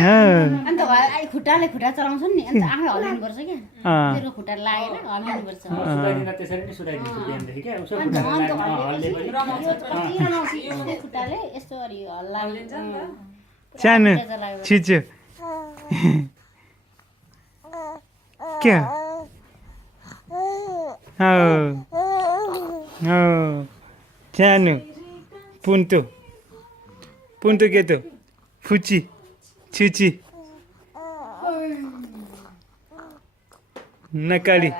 अन्त खुट्टाले खुट्टा चलाउँछन् नि अन्त आफै हल्लिनुपर्छ क्या तेरो खुट्टा लागेर हल्लिनुपर्छ खुट्टाले यस्तो गरी हल्ला सानो छिचो क्या सानो पुन्तु पुन्तु के त फुची छिची नकाली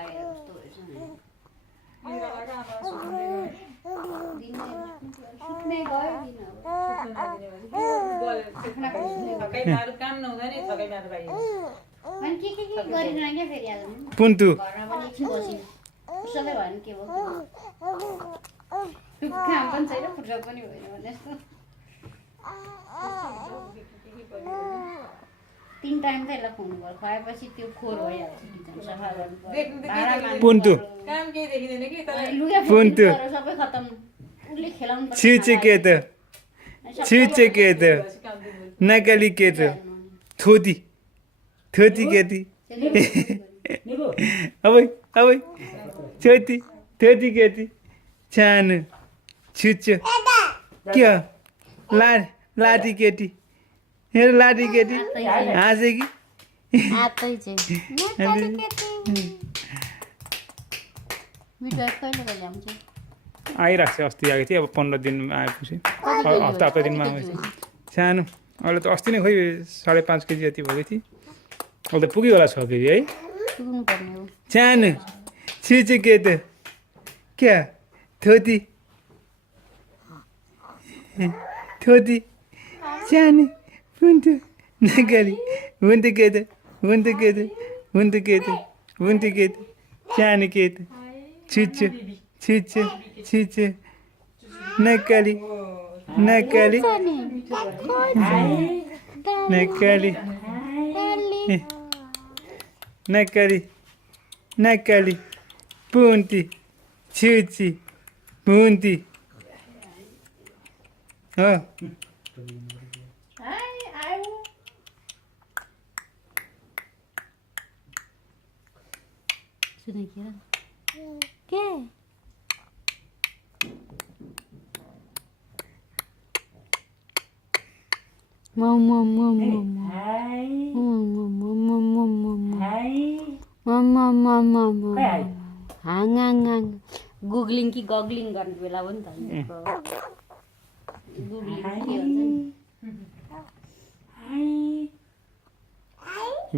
पुन्तु तीन टाइम त यसलाई खुवाउनु पर्यो खुवाएपछि त्यो खोर भइहाल्छ किचन सफा गर्नु पुन्तु पुन्तु सबै खतम उसले खेलाउनु छिचे के त छिचे के त नकाली के त थोती थोती के ती अबै अबै छोती थोती के ती सानो छिचो क्या लाठी केटी हेर लाठी केटी हाँसे कि आइरहेको छ अस्ति आएको थिएँ अब 15 दिनमा आएपछि हप्ता दिनमा आएपछि सानो अहिले त अस्ति नै खोइ 5.5 केजी जति भएको थिएँ अहिले त पुग्यो होला 6 केजी है सानो छिचो के त क्या थोती थोती सानो हुन्थ्यो नकाली हुन्थ्यो के त हुन्थ्यो के त हुन्थ्यो के त हुन्थ्यो के त सानो के त छिचो छिचो छिचो नकाली नकाली नकाली नकाली नकाली पुन्ती छिची पुन्ती हो के गुगलिङ कि गगलिङ गर्ने बेला हो नि त गुगलिङ के हुन्छ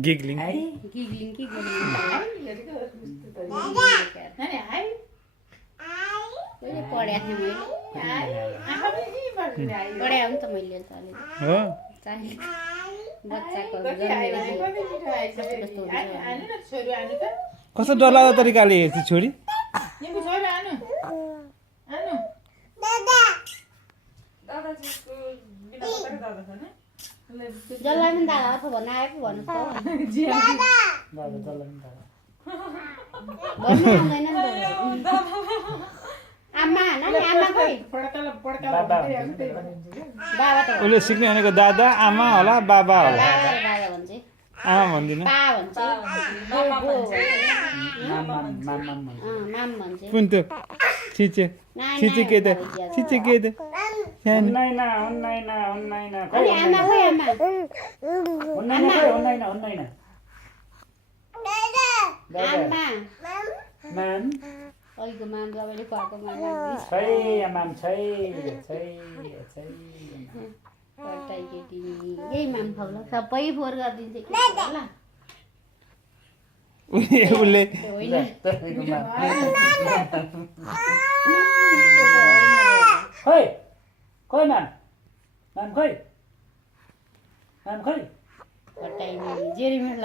गिगलिङ गिगलिङ कि गगलिङ पढ्या थिएँ मैले पढ्या हो नि त मैले हो बच्चाको कस्तो डरलाग्दो तरिकाले हेर्छु छोरी जसलाई पनि दादा अथवा भन्न आए पो भन्नु आमा नानी आमा खोइ उसले सिक्ने भनेको दादा आमा होला बाबा होला दादा भन्छ आमा भन्दिनँ पा भन्छ माम भन्छ पुन्तु छिचो छिचो के त छिचो के त अनि आमा खोइ आमा अहिलेको माम तपाईँले खुवाएको केटी यही माम खाउला सबै फोहोर गरिदिन्छ उसले खोइ खोइ नाम नाम खोइ नाम खोइ जेरी